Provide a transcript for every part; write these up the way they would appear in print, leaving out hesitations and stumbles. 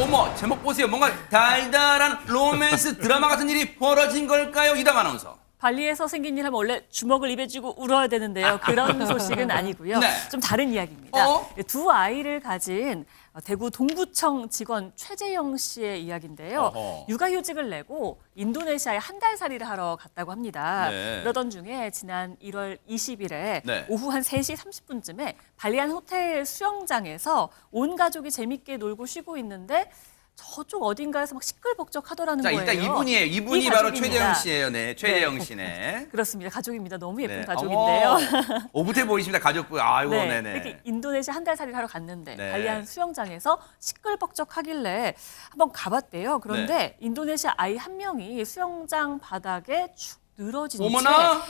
어머, 제목 보세요. 뭔가 달달한 로맨스 드라마 같은 일이 벌어진 걸까요? 이담 아나운서. 발리에서 생긴 일 하면 원래 주먹을 입에 쥐고 울어야 되는데요. 그런 소식은 아니고요. 네. 좀 다른 이야기입니다. 어? 두 아이를 가진 대구 동구청 직원 최재영 씨의 이야기인데요. 어허. 육아휴직을 내고 인도네시아에 한 달 살이를 하러 갔다고 합니다. 네. 그러던 중에 지난 1월 20일에 네. 오후 한 3시 30분쯤에 발리 한 호텔 수영장에서 온 가족이 재밌게 놀고 쉬고 있는데 저쪽 어딘가에서 막 시끌벅적하더라는 자, 거예요. 일단 이분이에요. 이분이 이 바로 가족입니다. 최재영 씨예요. 네, 최재영 씨네. 그렇습니다. 가족입니다. 너무 예쁜 네. 가족인데요. 어머, 오붓해 보이십니다. 가족분. 아이고, 네, 네네. 이렇게 인도네시아 한 달 살이를 하러 갔는데 네. 발리 한 수영장에서 시끌벅적하길래 한번 가봤대요. 그런데 네. 인도네시아 아이 한 명이 수영장 바닥에 축 늘어진 채 어머나!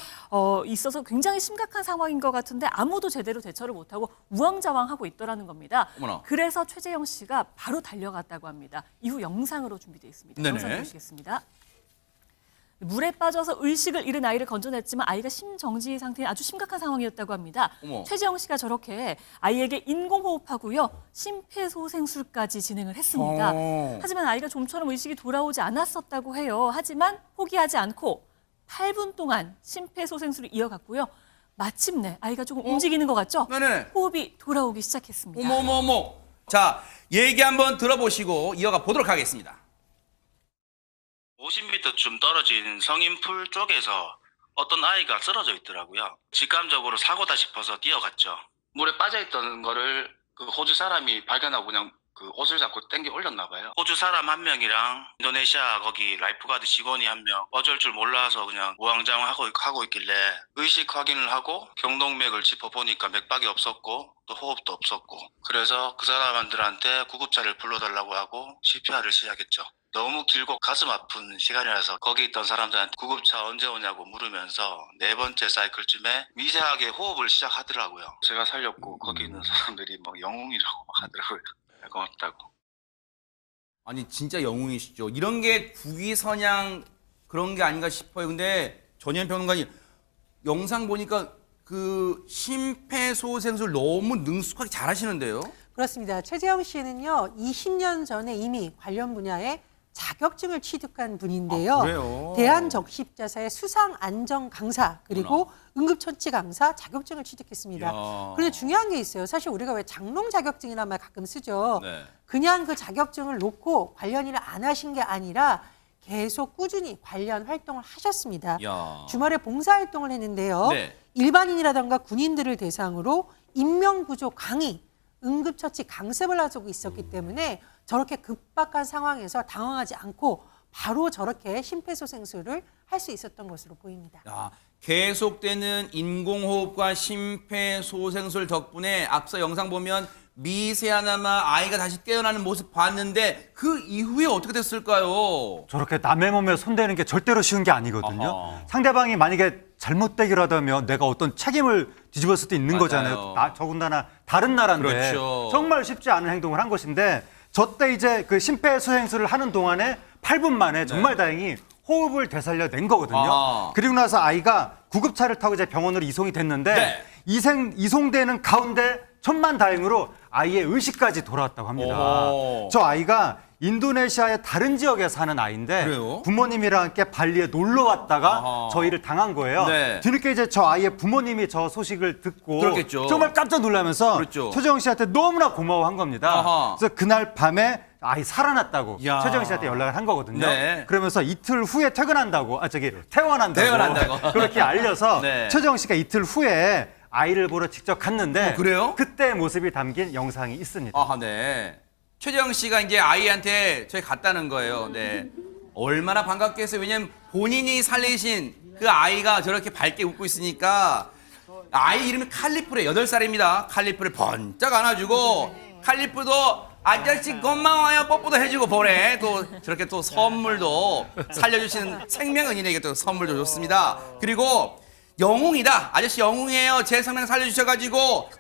있어서 굉장히 심각한 상황인 것 같은데 아무도 제대로 대처를 못하고 우왕좌왕하고 있더라는 겁니다. 어머나. 그래서 최재영 씨가 바로 달려갔다고 합니다. 이후 영상으로 준비되어 있습니다. 네네. 영상 보시겠습니다. 물에 빠져서 의식을 잃은 아이를 건져냈지만 아이가 심정지 상태인 아주 심각한 상황이었다고 합니다. 어머. 최재영 씨가 저렇게 아이에게 인공호흡하고요. 심폐소생술까지 진행을 했습니다. 하지만 아이가 좀처럼 의식이 돌아오지 않았었다고 해요. 하지만 포기하지 않고 8분 동안 심폐소생술을 이어갔고요. 마침내 아이가 조금 움직이는 것 같죠? 네네. 호흡이 돌아오기 시작했습니다. 어머. 자, 얘기 한번 들어보시고 이어가 보도록 하겠습니다. 50m쯤 떨어진 성인풀 쪽에서 어떤 아이가 쓰러져 있더라고요. 직감적으로 사고다 싶어서 뛰어갔죠. 물에 빠져있던 거를 그 호주 사람이 발견하고 그냥 그 옷을 잡고 땡겨 올렸나 봐요. 호주 사람 한 명이랑 인도네시아 거기 라이프가드 직원이 한 명 어쩔 줄 몰라서 그냥 우왕좌왕 하고 있길래 의식 확인을 하고 경동맥을 짚어보니까 맥박이 없었고 또 호흡도 없었고 그래서 그 사람들한테 구급차를 불러달라고 하고 CPR을 시작했죠. 너무 길고 가슴 아픈 시간이라서 거기 있던 사람들한테 구급차 언제 오냐고 물으면서 네 번째 사이클쯤에 미세하게 호흡을 시작하더라고요. 제가 살렸고 거기 있는 사람들이 막 영웅이라고 막 하더라고요. 고맙다고. 아니, 진짜 영웅이시죠. 이런 게 국위선양 그런 게 아닌가 싶어요. 근데 전현 평론가님, 영상 보니까 그 심폐소생술 너무 능숙하게 잘하시는데요. 그렇습니다. 최재영 씨는요, 20년 전에 이미 관련 분야에 자격증을 취득한 분인데요. 그래요? 대한적십자사의 수상안전 강사 그리고 응급처치 강사 자격증을 취득했습니다. 이야. 그런데 중요한 게 있어요. 사실 우리가 왜 장롱 자격증이란 말 가끔 쓰죠. 네. 그냥 그 자격증을 놓고 관련 일을 안 하신 게 아니라 계속 꾸준히 관련 활동을 하셨습니다. 이야. 주말에 봉사활동을 했는데요. 네. 일반인이라던가 군인들을 대상으로 인명구조 강의, 응급처치 강습을 하고 있었기 때문에 저렇게 급박한 상황에서 당황하지 않고 바로 저렇게 심폐소생술을 할 수 있었던 것으로 보입니다. 야, 계속되는 인공호흡과 심폐소생술 덕분에 앞서 영상 보면 미세하나마 아이가 다시 깨어나는 모습 봤는데 그 이후에 어떻게 됐을까요? 저렇게 남의 몸에 손대는 게 절대로 쉬운 게 아니거든요. 어허. 상대방이 만약에 잘못되기라도 하면 내가 어떤 책임을 뒤집을 수도 있는 맞아요. 거잖아요. 더군다나 다른 나라인데 그렇죠. 정말 쉽지 않은 행동을 한 것인데 저때 이제 그 심폐소생술을 하는 동안에 8분 만에 정말 다행히 호흡을 되살려낸 거거든요. 아하. 그리고 나서 아이가 구급차를 타고 이제 병원으로 이송이 됐는데 네. 이송되는 가운데 천만다행으로 아이의 의식까지 돌아왔다고 합니다. 오호. 저 아이가 인도네시아의 다른 지역에 사는 아이인데 그래요? 부모님이랑 함께 발리에 놀러 왔다가 아하. 저 일을 당한 거예요. 네. 뒤늦게 이제 저 아이의 부모님이 저 소식을 듣고 그렇겠죠. 정말 깜짝 놀라면서 그렇죠. 최재영 씨한테 너무나 고마워한 겁니다. 아하. 그래서 그날 밤에 아이 살아났다고 야. 최재영 씨한테 연락을 한 거거든요. 네. 그러면서 이틀 후에 퇴원한다고 퇴원한다고 그렇게 알려서 네. 최재영 씨가 이틀 후에 아이를 보러 직접 갔는데 그래요? 그때 모습이 담긴 영상이 있습니다. 아, 네. 최재영 씨가 이제 아이한테 저희 갔다는 거예요. 네. 얼마나 반갑겠어요. 왜냐면 본인이 살리신 그 아이가 저렇게 밝게 웃고 있으니까 아이 이름이 칼리프래. 8살입니다. 칼리프를 번쩍 안아주고 칼리프도 아저씨 고마워요. 뽀뽀도 해주고 보래. 또 저렇게 또 선물도 살려주시는 생명은인에게 또 선물도 줬습니다. 그리고 영웅이다. 아저씨 영웅이에요. 제 생명 살려주셔가지고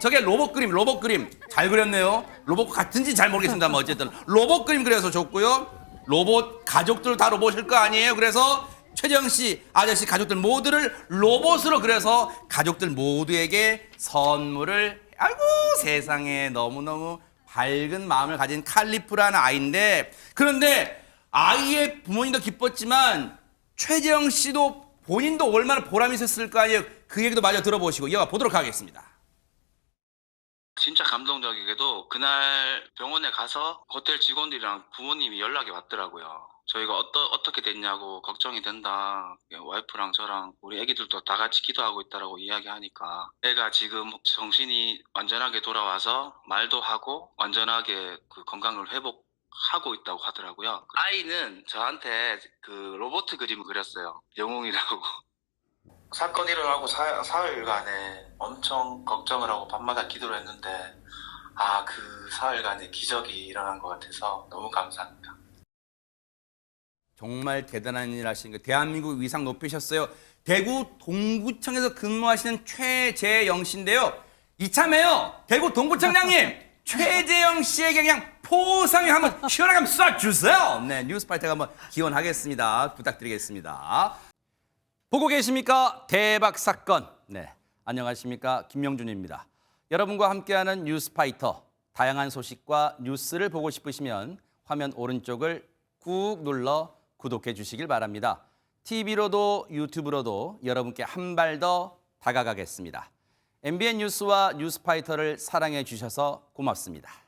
저게 로봇 그림 잘 그렸네요. 로봇 같은지 잘 모르겠습니다만 어쨌든 로봇 그림 그려서 줬고요. 로봇 가족들 다 로봇일 거 아니에요. 그래서 최재영 씨 아저씨 가족들 모두를 로봇으로 그려서 가족들 모두에게 선물을 아이고 세상에 너무너무 밝은 마음을 가진 칼리프라는 아이인데, 그런데 아이의 부모님도 기뻤지만 최재형 씨도 본인도 얼마나 보람이 있었을 거 아니에요. 그 얘기도 마저 들어보시고 이어가 보도록 하겠습니다. 진짜 감동적이게도 그날 병원에 가서 호텔 직원들이랑 부모님이 연락이 왔더라고요. 저희가 어떻게 됐냐고 걱정이 된다. 와이프랑 저랑 우리 애기들도 다 같이 기도하고 있다라고 이야기하니까 애가 지금 정신이 완전하게 돌아와서 말도 하고 완전하게 그 건강을 회복하고 있다고 하더라고요. 아이는 저한테 그 로봇 그림을 그렸어요. 영웅이라고. 사건 일어나고 사흘간에 엄청 걱정을 하고 밤마다 기도를 했는데 그 사흘간에 기적이 일어난 것 같아서 너무 감사합니다. 정말 대단한 일 하신 거 대한민국 위상 높이셨어요. 대구 동구청에서 근무하시는 최재영 씨인데요. 이참에요. 대구 동구청장님 최재영 씨에게 그냥 포상을 한번 시원하게 한번 쏴주세요. 네, 뉴스파이터가 한번 기원하겠습니다. 부탁드리겠습니다. 보고 계십니까? 대박 사건. 네, 안녕하십니까? 김명준입니다. 여러분과 함께하는 뉴스파이터. 다양한 소식과 뉴스를 보고 싶으시면 화면 오른쪽을 꾹 눌러 구독해 주시길 바랍니다. TV로도 유튜브로도 여러분께 한 발 더 다가가겠습니다. MBN 뉴스와 뉴스파이터를 사랑해 주셔서 고맙습니다.